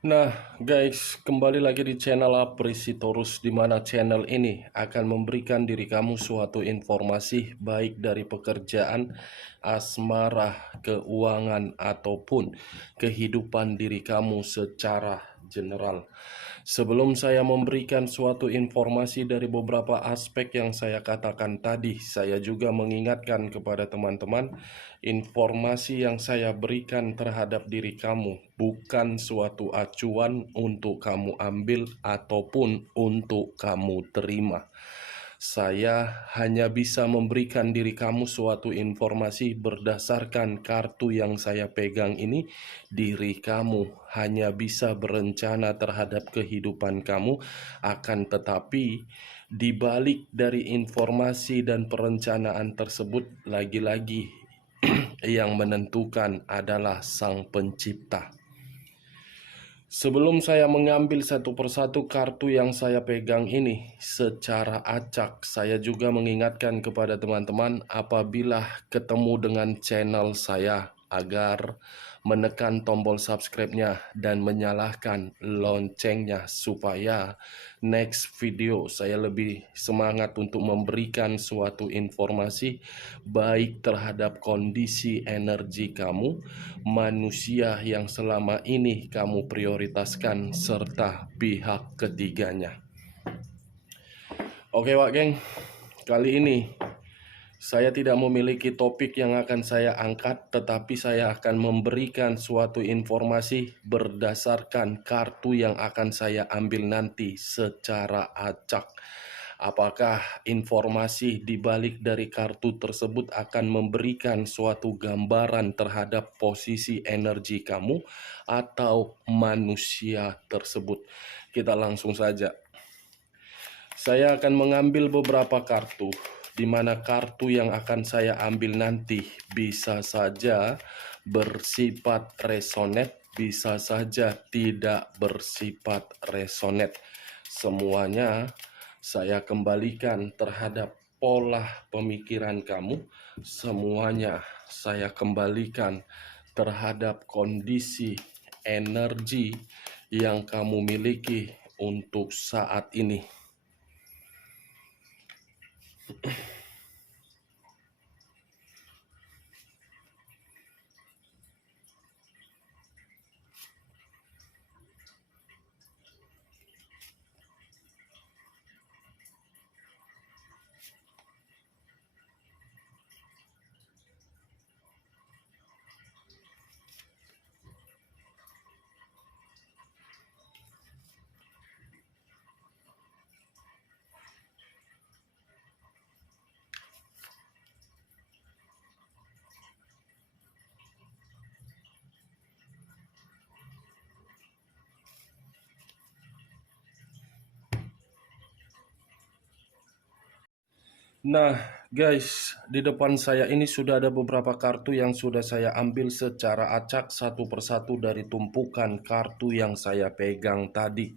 Nah, guys, kembali lagi di channel Aprisitorus, di mana channel ini akan memberikan diri kamu suatu informasi baik dari pekerjaan, asmara, keuangan, ataupun kehidupan diri kamu secara general. Sebelum saya memberikan suatu informasi dari beberapa aspek yang saya katakan tadi, saya juga mengingatkan kepada teman-teman, informasi yang saya berikan terhadap diri kamu bukan suatu acuan untuk kamu ambil ataupun untuk kamu terima. Saya hanya bisa memberikan diri kamu suatu informasi berdasarkan kartu yang saya pegang ini. Diri kamu hanya bisa berencana terhadap kehidupan kamu, akan tetapi di balik dari informasi dan perencanaan tersebut, lagi-lagi yang menentukan adalah Sang Pencipta. Sebelum saya mengambil satu persatu kartu yang saya pegang ini secara acak, saya juga mengingatkan kepada teman-teman apabila ketemu dengan channel saya agar menekan tombol subscribe-nya dan menyalakan loncengnya supaya next video saya lebih semangat untuk memberikan suatu informasi baik terhadap kondisi energi kamu, manusia yang selama ini kamu prioritaskan, serta pihak ketiganya. Oke Wak Geng, kali ini saya tidak memiliki topik yang akan saya angkat, tetapi saya akan memberikan suatu informasi berdasarkan kartu yang akan saya ambil nanti secara acak. Apakah informasi di balik dari kartu tersebut akan memberikan suatu gambaran terhadap posisi energi kamu atau manusia tersebut? Kita langsung saja. Saya akan mengambil beberapa kartu, di mana kartu yang akan saya ambil nanti bisa saja bersifat resonet, bisa saja tidak bersifat resonet. Semuanya saya kembalikan terhadap pola pemikiran kamu, semuanya saya kembalikan terhadap kondisi energi yang kamu miliki untuk saat ini. Nah, guys, di depan saya ini sudah ada beberapa kartu yang sudah saya ambil secara acak satu persatu dari tumpukan kartu yang saya pegang tadi.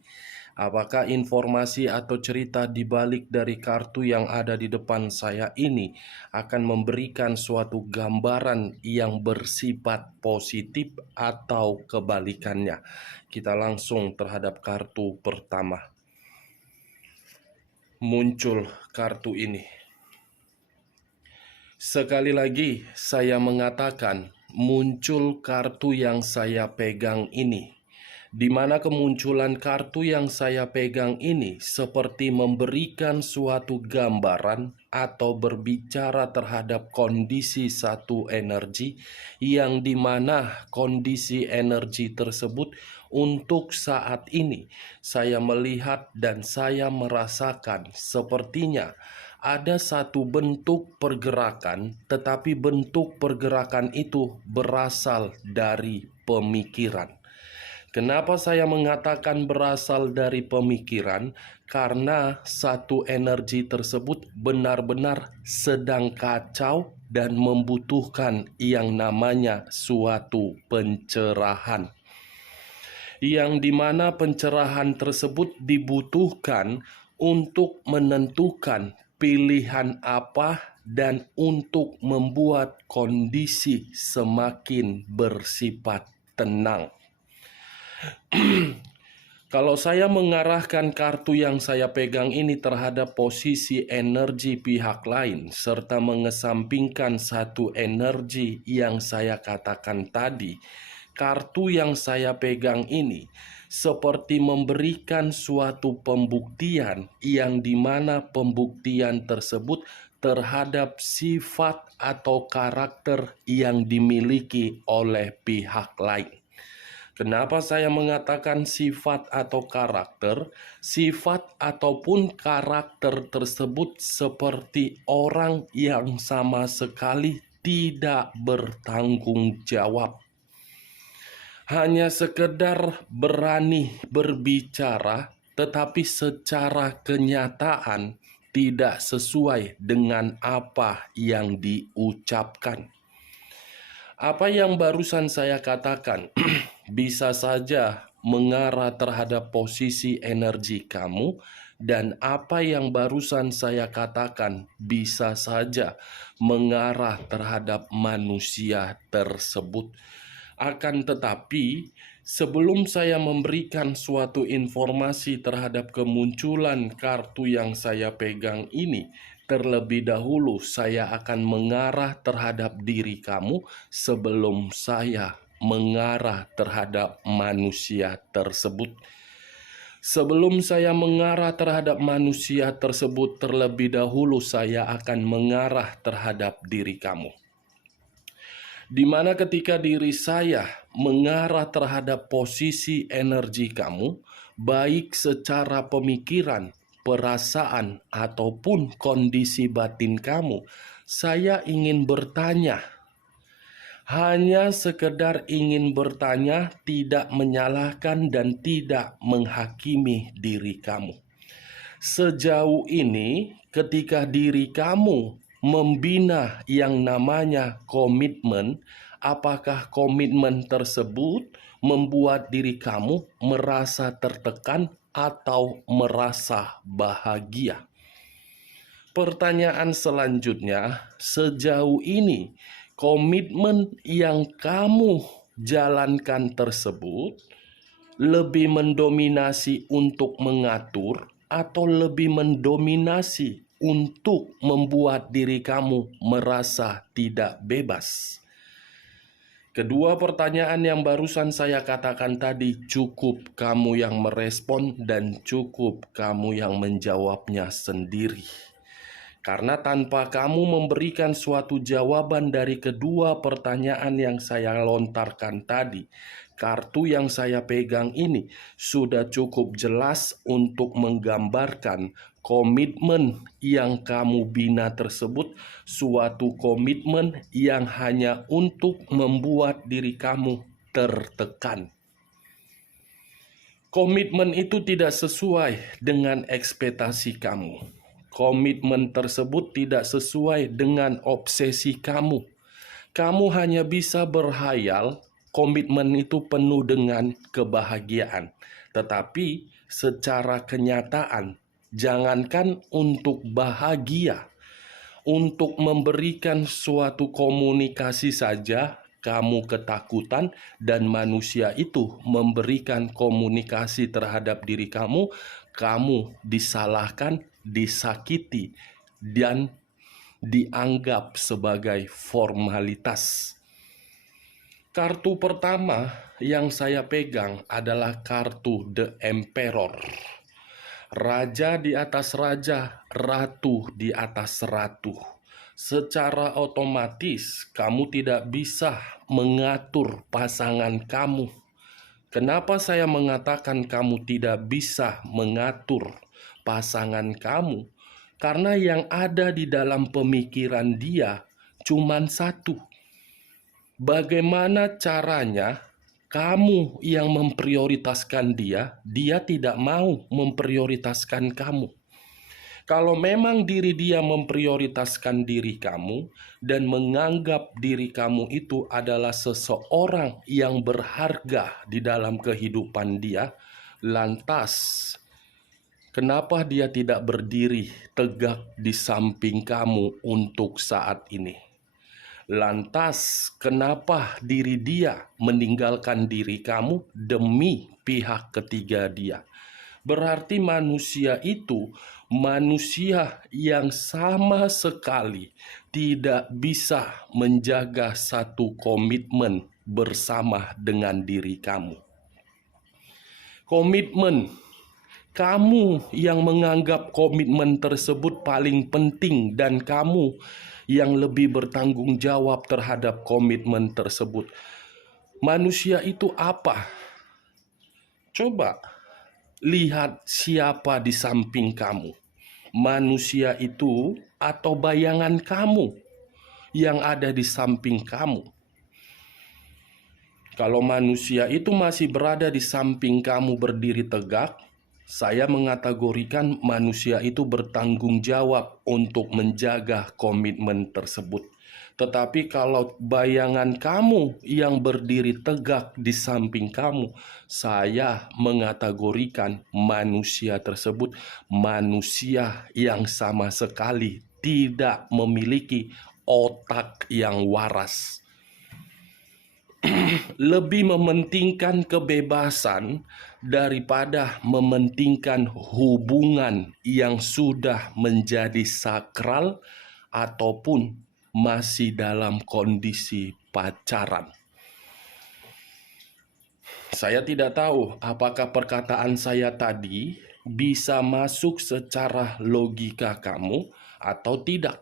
Apakah informasi atau cerita di balik dari kartu yang ada di depan saya ini akan memberikan suatu gambaran yang bersifat positif atau kebalikannya? Kita langsung terhadap kartu pertama. Muncul kartu ini. Sekali lagi saya mengatakan muncul kartu yang saya pegang ini, di mana kemunculan kartu yang saya pegang ini seperti memberikan suatu gambaran atau berbicara terhadap kondisi satu energi, yang dimana kondisi energi tersebut untuk saat ini saya melihat dan saya merasakan sepertinya ada satu bentuk pergerakan, tetapi bentuk pergerakan itu berasal dari pemikiran. Kenapa saya mengatakan berasal dari pemikiran? Karena satu energi tersebut benar-benar sedang kacau dan membutuhkan yang namanya suatu pencerahan. Yang dimana pencerahan tersebut dibutuhkan untuk menentukan pilihan apa dan untuk membuat kondisi semakin bersifat tenang. Kalau saya mengarahkan kartu yang saya pegang ini terhadap posisi energi pihak lain, serta mengesampingkan satu energi yang saya katakan tadi, kartu yang saya pegang ini seperti memberikan suatu pembuktian yang dimana pembuktian tersebut terhadap sifat atau karakter yang dimiliki oleh pihak lain. Kenapa saya mengatakan sifat atau karakter? Sifat ataupun karakter tersebut seperti orang yang sama sekali tidak bertanggung jawab. Hanya sekedar berani berbicara, tetapi secara kenyataan tidak sesuai dengan apa yang diucapkan. Apa yang barusan saya katakan bisa saja mengarah terhadap posisi energi kamu, dan apa yang barusan saya katakan bisa saja mengarah terhadap manusia tersebut. Akan tetapi, sebelum saya memberikan suatu informasi terhadap kemunculan kartu yang saya pegang ini, terlebih dahulu saya akan mengarah terhadap diri kamu sebelum saya mengarah terhadap manusia tersebut. Sebelum saya mengarah terhadap manusia tersebut, terlebih dahulu saya akan mengarah terhadap diri kamu. Di mana ketika diri saya mengarah terhadap posisi energi kamu, baik secara pemikiran, perasaan, ataupun kondisi batin kamu, saya ingin bertanya. Hanya sekedar ingin bertanya, tidak menyalahkan dan tidak menghakimi diri kamu. Sejauh ini, ketika diri kamu membina yang namanya komitmen, apakah komitmen tersebut membuat diri kamu merasa tertekan atau merasa bahagia? Pertanyaan selanjutnya, sejauh ini komitmen yang kamu jalankan tersebut lebih mendominasi untuk mengatur atau lebih mendominasi untuk membuat diri kamu merasa tidak bebas? Kedua pertanyaan yang barusan saya katakan tadi cukup kamu yang merespon dan cukup kamu yang menjawabnya sendiri. Karena tanpa kamu memberikan suatu jawaban dari kedua pertanyaan yang saya lontarkan tadi, kartu yang saya pegang ini sudah cukup jelas untuk menggambarkan komitmen yang kamu bina tersebut, suatu komitmen yang hanya untuk membuat diri kamu tertekan. Komitmen itu tidak sesuai dengan ekspektasi kamu. Komitmen tersebut tidak sesuai dengan obsesi kamu. Kamu hanya bisa berhayal komitmen itu penuh dengan kebahagiaan. Tetapi secara kenyataan, jangankan untuk bahagia, untuk memberikan suatu komunikasi saja, kamu ketakutan dan manusia itu memberikan komunikasi terhadap diri kamu disalahkan, disakiti, dan dianggap sebagai formalitas. Kartu pertama yang saya pegang adalah kartu The Emperor. Raja di atas raja, ratu di atas ratu. Secara otomatis kamu tidak bisa mengatur pasangan kamu. Kenapa saya mengatakan kamu tidak bisa mengatur pasangan kamu? Karena yang ada di dalam pemikiran dia cuman satu. Bagaimana caranya kamu yang memprioritaskan dia, dia tidak mau memprioritaskan kamu. Kalau memang diri dia memprioritaskan diri kamu dan menganggap diri kamu itu adalah seseorang yang berharga di dalam kehidupan dia, lantas kenapa dia tidak berdiri tegak di samping kamu untuk saat ini? Lantas, kenapa diri dia meninggalkan diri kamu demi pihak ketiga dia? Berarti manusia itu manusia yang sama sekali tidak bisa menjaga satu komitmen bersama dengan diri kamu. Komitmen, kamu yang menganggap komitmen tersebut paling penting dan kamu yang lebih bertanggung jawab terhadap komitmen tersebut. Manusia itu apa? Coba lihat siapa di samping kamu. Manusia itu atau bayangan kamu yang ada di samping kamu. Kalau manusia itu masih berada di samping kamu berdiri tegak, saya mengategorikan manusia itu bertanggung jawab untuk menjaga komitmen tersebut. Tetapi kalau bayangan kamu yang berdiri tegak di samping kamu, saya mengategorikan manusia tersebut manusia yang sama sekali tidak memiliki otak yang waras. Lebih mementingkan kebebasan daripada mementingkan hubungan yang sudah menjadi sakral ataupun masih dalam kondisi pacaran. Saya tidak tahu apakah perkataan saya tadi bisa masuk secara logika kamu atau tidak.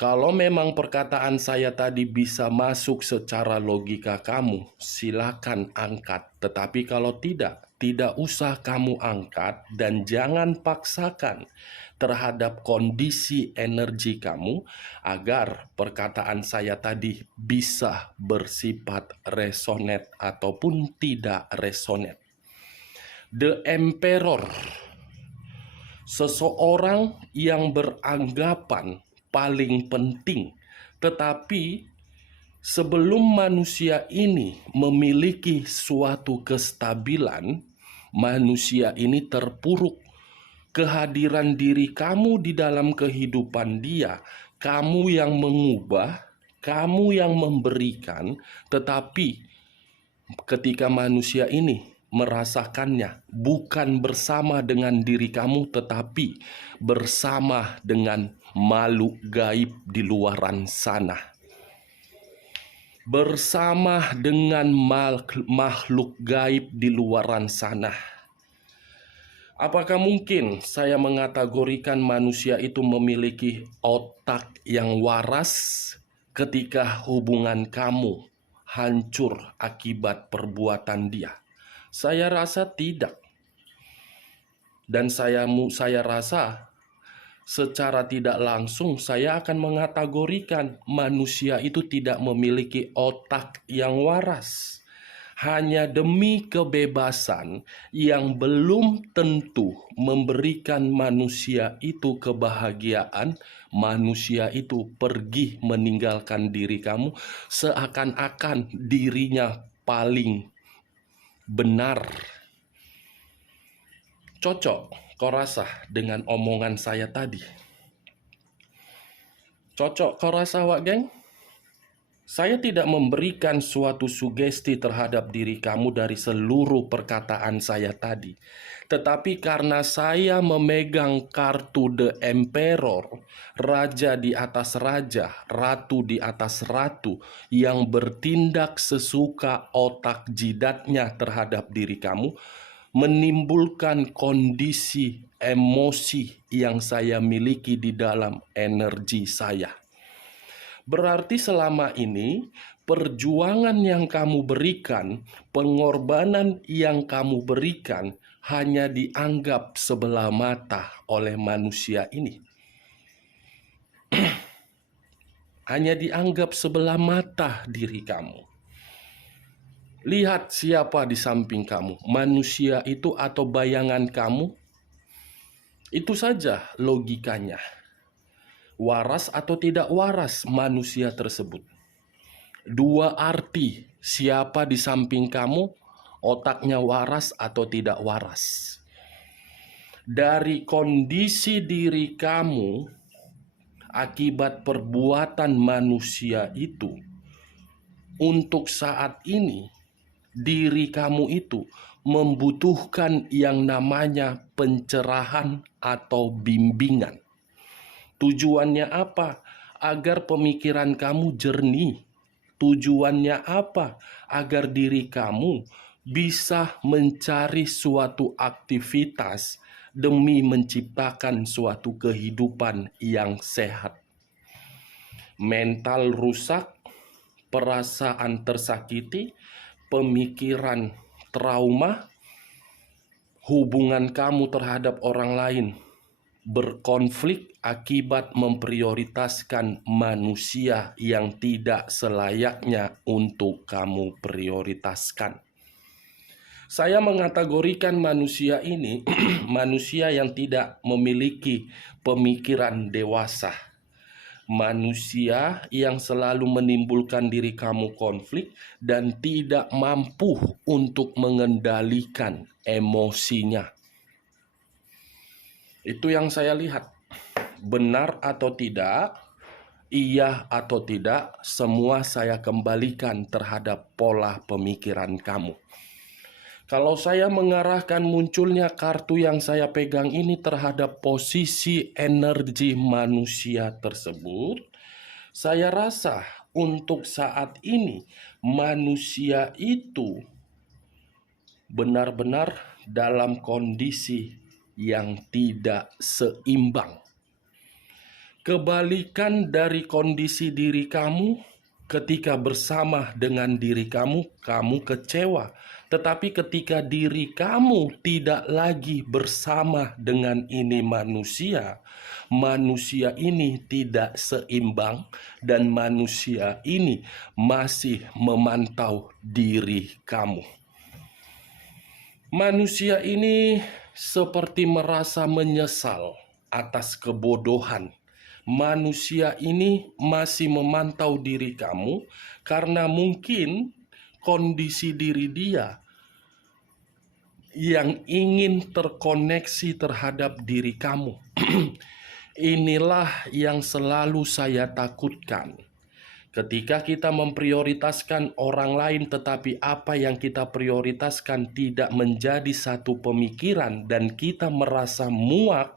Kalau memang perkataan saya tadi bisa masuk secara logika kamu, silakan angkat. Tetapi kalau tidak usah kamu angkat dan jangan paksakan terhadap kondisi energi kamu agar perkataan saya tadi bisa bersifat resonate ataupun tidak resonate. The Emperor, seseorang yang beranggapan paling penting, tetapi sebelum manusia ini memiliki suatu kestabilan, manusia ini terpuruk. Kehadiran diri kamu di dalam kehidupan dia, kamu yang mengubah, kamu yang memberikan, tetapi ketika manusia ini merasakannya bukan bersama dengan diri kamu, tetapi bersama dengan makhluk gaib di luaran sana. Bersama dengan makhluk gaib di luaran sana. Apakah mungkin saya mengategorikan manusia itu memiliki otak yang waras ketika hubungan kamu hancur akibat perbuatan dia? Saya rasa tidak. Dan saya rasa secara tidak langsung saya akan mengategorikan manusia itu tidak memiliki otak yang waras. Hanya demi kebebasan yang belum tentu memberikan manusia itu kebahagiaan, manusia itu pergi meninggalkan diri kamu seakan-akan dirinya paling benar. Cocok kau rasa dengan omongan saya tadi? Cocok kau rasa, Wak Geng? Saya tidak memberikan suatu sugesti terhadap diri kamu dari seluruh perkataan saya tadi. Tetapi karena saya memegang kartu The Emperor, raja di atas raja, ratu di atas ratu, yang bertindak sesuka otak jidatnya terhadap diri kamu, menimbulkan kondisi emosi yang saya miliki di dalam energi saya. Berarti selama ini perjuangan yang kamu berikan, pengorbanan yang kamu berikan hanya dianggap sebelah mata oleh manusia ini. Hanya dianggap sebelah mata diri kamu. Lihat siapa di samping kamu, manusia itu atau bayangan kamu. Itu saja logikanya. Waras atau tidak waras manusia tersebut. Dua arti, siapa di samping kamu, otaknya waras atau tidak waras. Dari kondisi diri kamu akibat perbuatan manusia itu, untuk saat ini diri kamu itu membutuhkan yang namanya pencerahan atau bimbingan. Tujuannya apa? Agar pemikiran kamu jernih. Tujuannya apa? Agar diri kamu bisa mencari suatu aktivitas demi menciptakan suatu kehidupan yang sehat. Mental rusak, perasaan tersakiti, pemikiran trauma, hubungan kamu terhadap orang lain berkonflik akibat memprioritaskan manusia yang tidak selayaknya untuk kamu prioritaskan. Saya mengategorikan manusia ini manusia yang tidak memiliki pemikiran dewasa. Manusia yang selalu menimbulkan diri kamu konflik dan tidak mampu untuk mengendalikan emosinya. Itu yang saya lihat. Benar atau tidak, iya atau tidak, semua saya kembalikan terhadap pola pemikiran kamu. Kalau saya mengarahkan munculnya kartu yang saya pegang ini terhadap posisi energi manusia tersebut, saya rasa untuk saat ini manusia itu benar-benar dalam kondisi yang tidak seimbang. Kebalikan dari kondisi diri kamu ketika bersama dengan diri kamu, kamu kecewa. Tetapi ketika diri kamu tidak lagi bersama dengan ini manusia ini tidak seimbang dan manusia ini masih memantau diri kamu. Manusia ini seperti merasa menyesal atas kebodohan. Manusia ini masih memantau diri kamu karena mungkin kondisi diri dia yang ingin terkoneksi terhadap diri kamu. Inilah yang selalu saya takutkan. Ketika kita memprioritaskan orang lain tetapi apa yang kita prioritaskan tidak menjadi satu pemikiran dan kita merasa muak,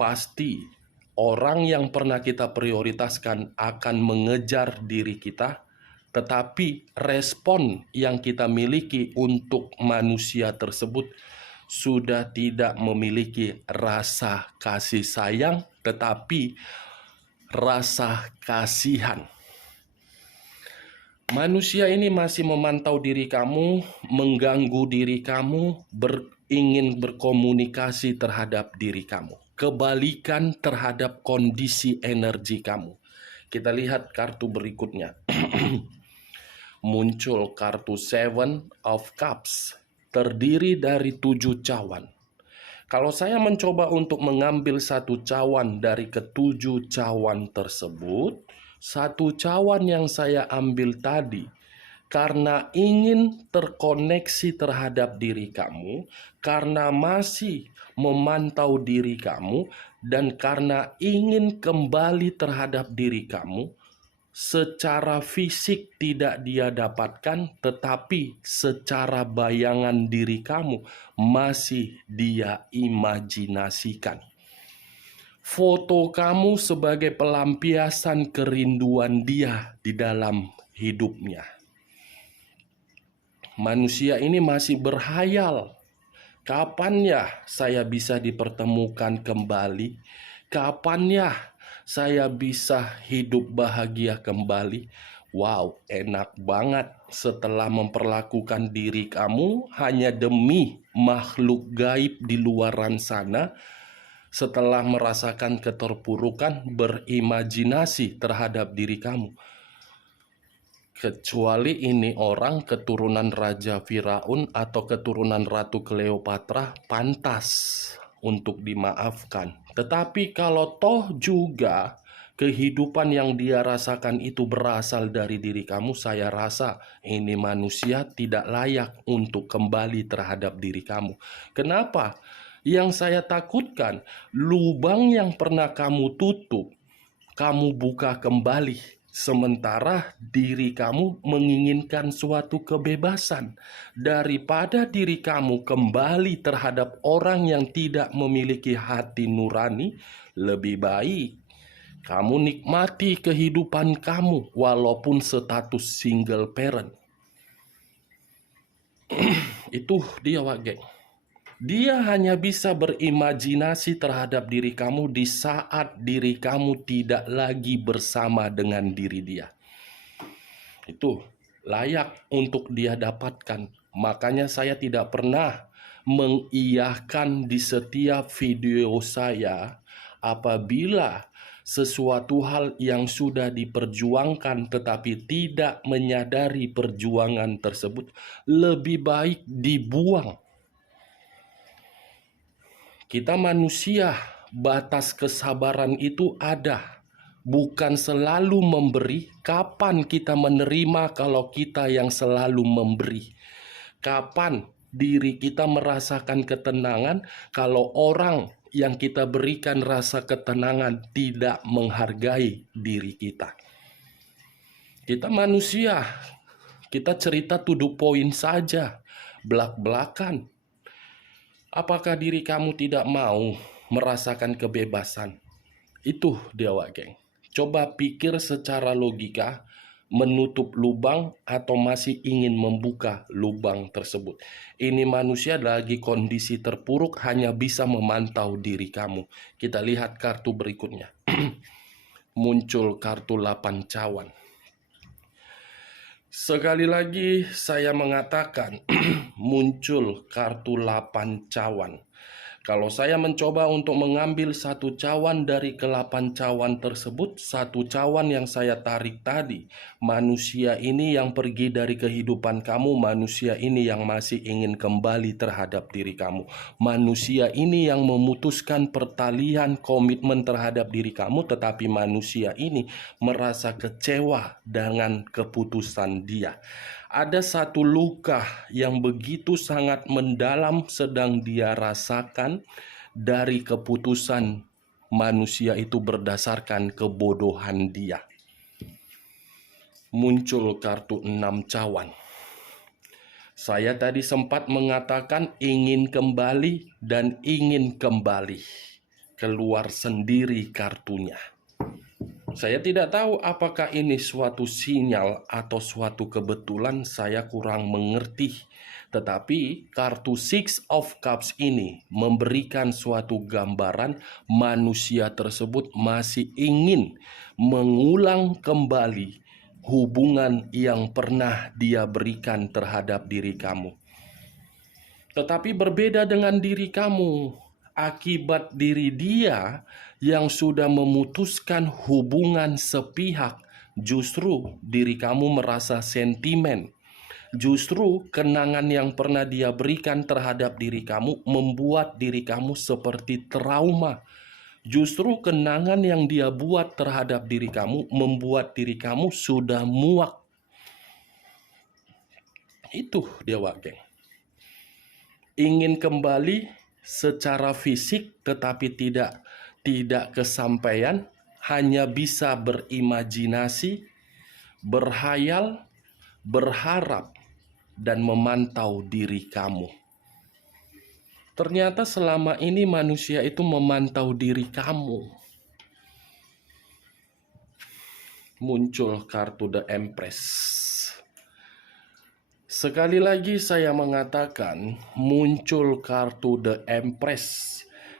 pasti orang yang pernah kita prioritaskan akan mengejar diri kita, tetapi respon yang kita miliki untuk manusia tersebut sudah tidak memiliki rasa kasih sayang, tetapi rasa kasihan. Manusia ini masih memantau diri kamu, mengganggu diri kamu, ingin berkomunikasi terhadap diri kamu. Kebalikan terhadap kondisi energi kamu. Kita lihat kartu berikutnya. Muncul kartu Seven of Cups, terdiri dari 7 cawan. Kalau saya mencoba untuk mengambil satu cawan dari ketujuh cawan tersebut, satu cawan yang saya ambil tadi, karena ingin terkoneksi terhadap diri kamu, karena masih memantau diri kamu, dan karena ingin kembali terhadap diri kamu, secara fisik tidak dia dapatkan, tetapi secara bayangan diri kamu masih dia imajinasikan. Foto kamu sebagai pelampiasan kerinduan dia di dalam hidupnya. Manusia ini masih berhayal, kapan ya saya bisa dipertemukan kembali? Kapan ya saya bisa hidup bahagia kembali? Wow, enak banget setelah memperlakukan diri kamu hanya demi makhluk gaib di luaran sana. Setelah merasakan keterpurukan, berimajinasi terhadap diri kamu. Kecuali ini orang keturunan Raja Firaun atau keturunan Ratu Cleopatra, pantas untuk dimaafkan. Tetapi kalau toh juga kehidupan yang dia rasakan itu berasal dari diri kamu, saya rasa ini manusia tidak layak untuk kembali terhadap diri kamu. Kenapa? Yang saya takutkan, lubang yang pernah kamu tutup, kamu buka kembali. Sementara diri kamu menginginkan suatu kebebasan. Daripada diri kamu kembali terhadap orang yang tidak memiliki hati nurani, lebih baik kamu nikmati kehidupan kamu walaupun status single parent. Itu dia, Wak, geng. Dia hanya bisa berimajinasi terhadap diri kamu di saat diri kamu tidak lagi bersama dengan diri dia. Itu layak untuk dia dapatkan. Makanya saya tidak pernah mengiyahkan di setiap video saya apabila sesuatu hal yang sudah diperjuangkan tetapi tidak menyadari perjuangan tersebut lebih baik dibuang. Kita manusia, batas kesabaran itu ada. Bukan selalu memberi. Kapan kita menerima kalau kita yang selalu memberi? Kapan diri kita merasakan ketenangan kalau orang yang kita berikan rasa ketenangan tidak menghargai diri kita? Kita manusia, kita cerita to the point saja, belak-belakan. Apakah diri kamu tidak mau merasakan kebebasan? Itu dia, Wak, geng. Coba pikir secara logika, menutup lubang atau masih ingin membuka lubang tersebut. Ini manusia lagi kondisi terpuruk, hanya bisa memantau diri kamu. Kita lihat kartu berikutnya. Muncul kartu 8 cawan. Sekali lagi saya mengatakan muncul kartu 8 cawan. Kalau saya mencoba untuk mengambil satu cawan dari ke-8 cawan tersebut, satu cawan yang saya tarik tadi, manusia ini yang pergi dari kehidupan kamu, manusia ini yang masih ingin kembali terhadap diri kamu, manusia ini yang memutuskan pertalian komitmen terhadap diri kamu, tetapi manusia ini merasa kecewa dengan keputusan dia. Ada satu luka yang begitu sangat mendalam sedang dia rasakan dari keputusan manusia itu berdasarkan kebodohan dia. Muncul kartu 6 cawan. Saya tadi sempat mengatakan ingin kembali dan ingin kembali. Keluar sendiri kartunya. Saya tidak tahu apakah ini suatu sinyal atau suatu kebetulan, saya kurang mengerti. Tetapi kartu Six of Cups ini memberikan suatu gambaran manusia tersebut masih ingin mengulang kembali hubungan yang pernah dia berikan terhadap diri kamu. Tetapi berbeda dengan diri kamu. Akibat diri dia yang sudah memutuskan hubungan sepihak, justru diri kamu merasa sentimen. Justru kenangan yang pernah dia berikan terhadap diri kamu membuat diri kamu seperti trauma. Justru kenangan yang dia buat terhadap diri kamu membuat diri kamu sudah muak. Itu dia, Wak, geng. Ingin kembali secara fisik tetapi tidak kesampaian, hanya bisa berimajinasi, berhayal, berharap, dan memantau diri kamu. Ternyata selama ini manusia itu memantau diri kamu. Muncul kartu The Empress. Sekali lagi saya mengatakan muncul kartu The Empress,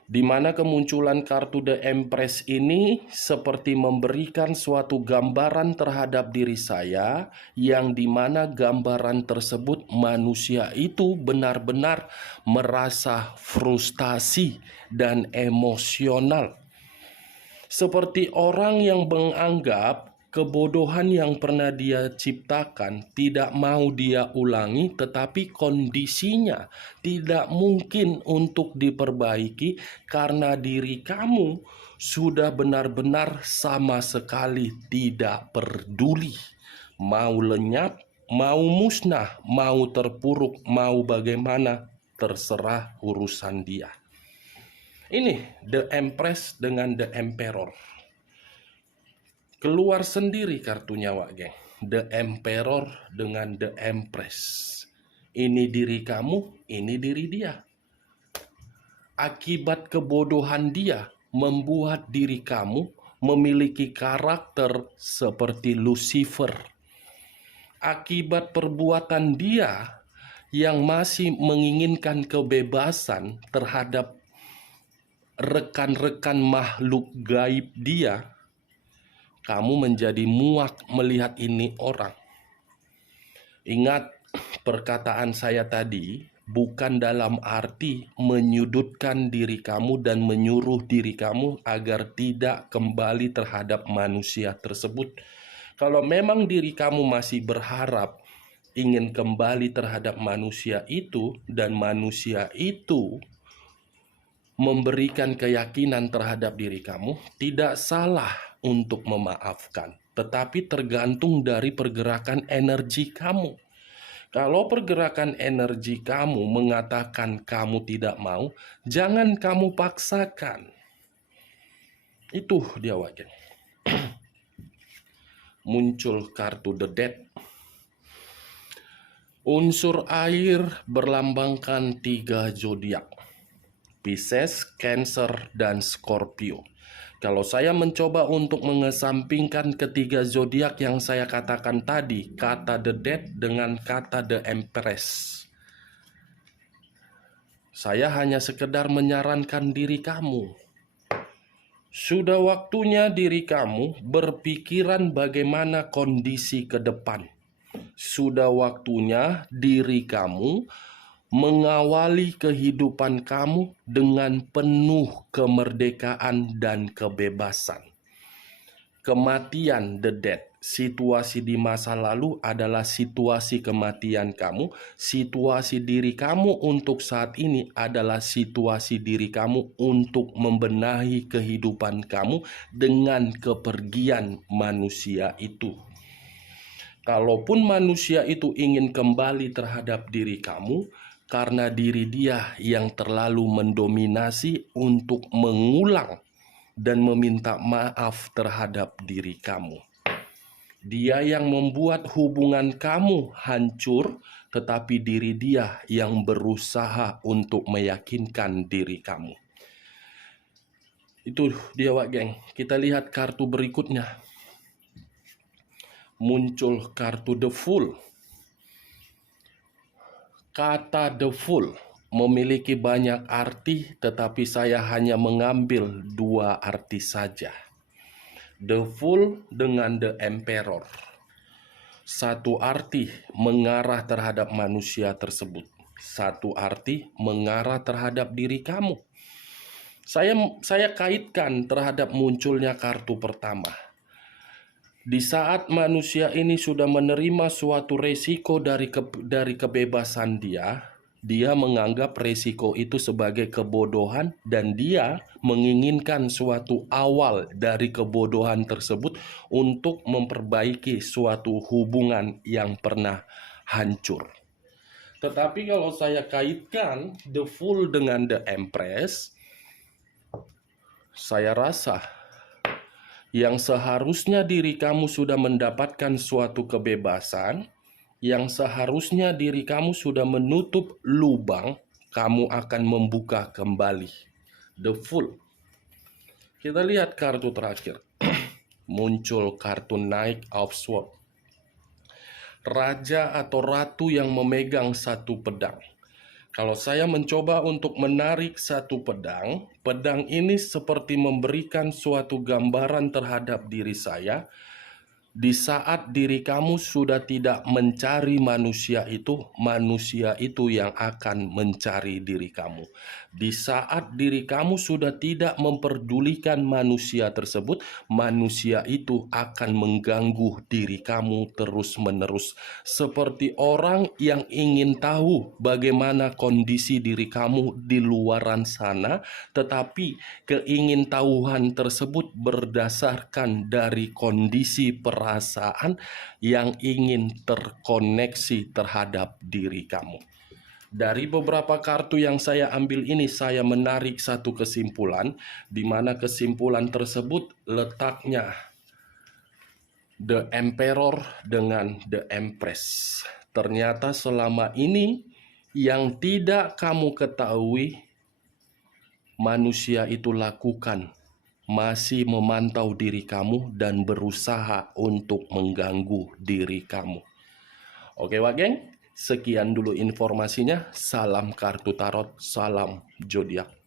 di mana kemunculan kartu The Empress ini seperti memberikan suatu gambaran terhadap diri saya, yang dimana gambaran tersebut manusia itu benar-benar merasa frustasi dan emosional. Seperti orang yang menganggap kebodohan yang pernah dia ciptakan tidak mau dia ulangi, tetapi kondisinya tidak mungkin untuk diperbaiki karena diri kamu sudah benar-benar sama sekali tidak peduli. Mau lenyap, mau musnah, mau terpuruk, mau bagaimana, terserah urusan dia. Ini The Empress dengan The Emperor. Keluar sendiri kartunya, Wak geng. The Emperor dengan The Empress. Ini diri kamu, ini diri dia. Akibat kebodohan dia membuat diri kamu memiliki karakter seperti Lucifer. Akibat perbuatan dia yang masih menginginkan kebebasan terhadap rekan-rekan makhluk gaib dia, kamu menjadi muak melihat ini orang. Ingat perkataan saya tadi, bukan dalam arti menyudutkan diri kamu dan menyuruh diri kamu agar tidak kembali terhadap manusia tersebut. Kalau memang diri kamu masih berharap ingin kembali terhadap manusia itu dan manusia itu memberikan keyakinan terhadap diri kamu, tidak salah untuk memaafkan, tetapi tergantung dari pergerakan energi kamu. Kalau pergerakan energi kamu mengatakan kamu tidak mau, jangan kamu paksakan. Itu dia wajan. Muncul kartu The Dead. Unsur air berlambangkan 3 zodiak. Pisces, Cancer, dan Scorpio. Kalau saya mencoba untuk mengesampingkan ketiga zodiak yang saya katakan tadi, kata The Dead dengan kata The Empress, saya hanya sekedar menyarankan diri kamu. Sudah waktunya diri kamu berpikiran bagaimana kondisi ke depan. Sudah waktunya diri kamu mengawali kehidupan kamu dengan penuh kemerdekaan dan kebebasan. Kematian The Dead, situasi di masa lalu adalah situasi kematian kamu. Situasi diri kamu untuk saat ini adalah situasi diri kamu untuk membenahi kehidupan kamu dengan kepergian manusia itu. Kalaupun manusia itu ingin kembali terhadap diri kamu, karena diri dia yang terlalu mendominasi untuk mengulang dan meminta maaf terhadap diri kamu. Dia yang membuat hubungan kamu hancur, tetapi diri dia yang berusaha untuk meyakinkan diri kamu. Itu dia, Wak geng. Kita lihat kartu berikutnya. Muncul kartu The Fool. Kata The Fool memiliki banyak arti, tetapi saya hanya mengambil 2 arti saja. The Fool dengan The Emperor. Satu arti mengarah terhadap manusia tersebut. Satu arti mengarah terhadap diri kamu. Saya kaitkan terhadap munculnya kartu pertama. Di saat manusia ini sudah menerima suatu resiko dari kebebasan dia menganggap resiko itu sebagai kebodohan dan dia menginginkan suatu awal dari kebodohan tersebut untuk memperbaiki suatu hubungan yang pernah hancur. Tetapi kalau saya kaitkan The Fool dengan The Empress, saya rasa yang seharusnya diri kamu sudah mendapatkan suatu kebebasan, yang seharusnya diri kamu sudah menutup lubang, kamu akan membuka kembali. The Fool. Kita lihat kartu terakhir. Muncul kartu Knight of Swords. Raja atau ratu yang memegang satu pedang. Kalau saya mencoba untuk menarik satu pedang, pedang ini seperti memberikan suatu gambaran terhadap diri saya. Di saat diri kamu sudah tidak mencari manusia itu yang akan mencari diri kamu. Di saat diri kamu sudah tidak memperdulikan manusia tersebut, manusia itu akan mengganggu diri kamu terus-menerus. Seperti orang yang ingin tahu bagaimana kondisi diri kamu di luaran sana, tetapi keingintahuan tersebut berdasarkan dari kondisi perasaan yang ingin terkoneksi terhadap diri kamu. Dari beberapa kartu yang saya ambil ini, saya menarik satu kesimpulan, di mana kesimpulan tersebut letaknya The Emperor dengan The Empress. Ternyata selama ini yang tidak kamu ketahui, manusia itu lakukan, masih memantau diri kamu dan berusaha untuk mengganggu diri kamu. Oke, Wak Geng, sekian dulu informasinya. Salam kartu tarot, salam zodiak.